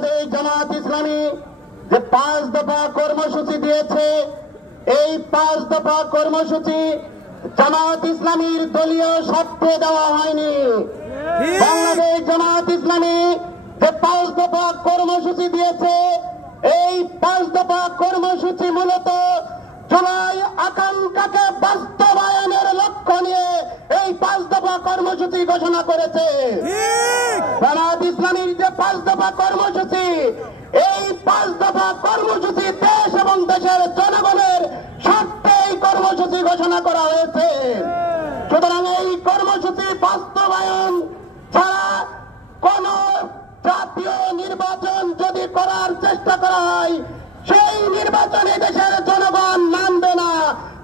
বাংলাদেশ জামাত ইসলামী যে 5 দফা কর্মসূচি দিয়েছে, এই 5 দফা কর্মসূচি জামাত ইসলামীর দলীয় স্বার্থে দেওয়া হয়নি। বাংলাদেশ জামাত ইসলামী যে 5 দফা কর্মসূচি দিয়েছে, এই 5 দফা কর্মসূচি মূলত জুলাই আকাঙ্ক্ষাকে বাস্তবায়নের লক্ষ্য নিয়ে এই 5 দফা কর্মসূচি ঘোষণা করেছে। জামাত ইসলামীর যে 5 দফা কর্মসূচি, এই 5 দফা কর্মসূচি দেশ এবং দেশের জনগণের স্বার্থে এই কর্মসূচি ঘোষণা করা হয়েছে। সুতরাং এই কর্মসূচি বাস্তবায়ন ছাড়া কোন জাতীয় নির্বাচন যদি করার চেষ্টা করা হয়, সেই নির্বাচনে দেশের জনগণ মানবে না।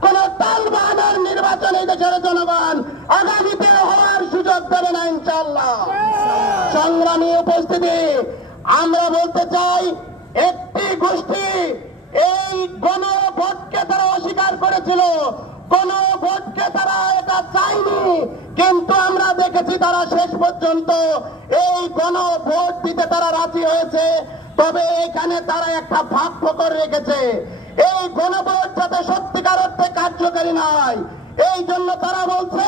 কোন টালবাহানার নির্বাচনে দেশের জনগণ আগামীতে হওয়ার সুযোগ দেবে না ইনশাআল্লাহ। সংগ্রামী উপস্থিতি, আমরা বলতে চাই, একটি গোষ্ঠী এই গণভোটকে তারা অস্বীকার করেছিল, গণভোটকে তারা এটা চায়নি, কিন্তু আমরা দেখেছি তারা শেষ পর্যন্ত এই গণভোট দিতে তারা রাজি হয়েছে। তবে এখানে তারা একটা ভাগ ফকর রেখেছে, এই গণভোট যাতে সত্যিকার অর্থে কার্যকারী নয়, এই জন্য তারা বলছে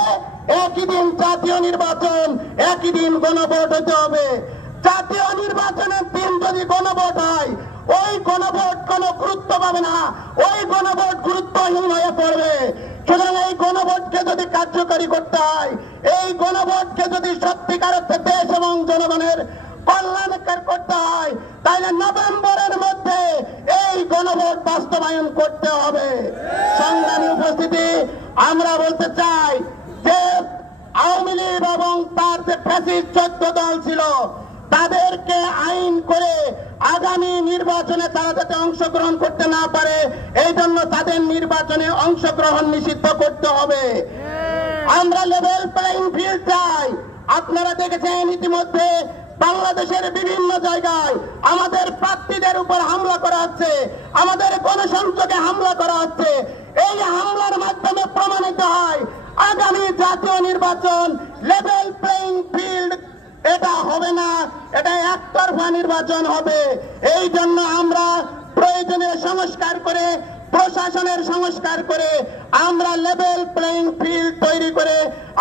একই দিন জাতীয় নির্বাচন, একই দিন গণভোট হতে হবে। জাতীয় নির্বাচনের দিন যদি গণভোট হয়, ওই গণভোট কোনো গুরুত্ব পাবে না, ওই গণভোট গুরুত্বহীন হয়ে পড়বে। সুতরাং এই গণভোটকে যদি কার্যকারী করতে হয়, এই গণভোটকে যদি সত্যিকার অর্থে দেশ এবং জনগণের কল্যাণকর করতে হয়, তাহলে নভেম্বরের মধ্যে এই গণভোট বাস্তবায়ন করতে হবে। সংগ্রামী উপস্থিতি, আমরা বলতে চাই যে আওয়ামী লীগ এবং তার যে ফ্যাসিস্ট 14 দল ছিল, তাদেরকে আইন করে আগামী নির্বাচনে তারা যাতে অংশগ্রহণ করতে না পারে, এই জন্য তাদের নির্বাচনে অংশগ্রহণ নিষিদ্ধ করতে হবে। আমরা লেভেল প্লেইং ফিল্ড চাই। আপনারা দেখেছেন ইতিমধ্যে বাংলাদেশের বিভিন্ন জায়গায় আমাদের প্রার্থীদের উপর হামলা করা হচ্ছে, আমাদের গণসংযোগে হামলা করা হচ্ছে। এই হামলার মাধ্যমে প্রমাণিত হয় আগামী জাতীয় নির্বাচন লেভেল প্লেইং ফিল্ড এটা হবে না, এটা একতরফা নির্বাচন হবে। এই জন্য আমরা প্রয়োজনীয় সংস্কার করে, প্রশাসনের সংস্কার করে, আমরা লেভেল প্লেইং ফিল্ড তৈরি করে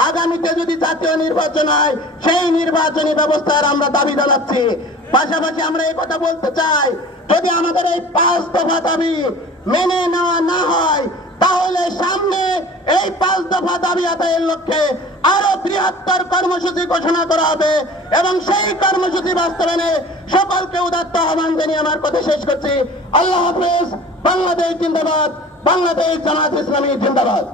আগামীতে যদি জাতীয় নির্বাচন হয়, সেই নির্বাচনী ব্যবস্থার আমরা দাবি জানাচ্ছি। পাশাপাশি আমরা এই কথা বলতে চাই, যদি আমাদের এই 5 দফা দাবি মেনে নেওয়া না হয়, তাহলে সামনে এই 5 দফা দাবি আদায়ের লক্ষ্যে আরো বৃহত্তর কর্মসূচি ঘোষণা করা হবে এবং সেই কর্মসূচি বাস্তবায়নে সকলকে উদাত্ত আহ্বান জানিয়ে আমার কথা শেষ করছি। আল্লাহ হাফেজ। বাংলাদেশ জিন্দাবাদ। বাংলাদেশ জামাত ইসলামী জিন্দাবাদ।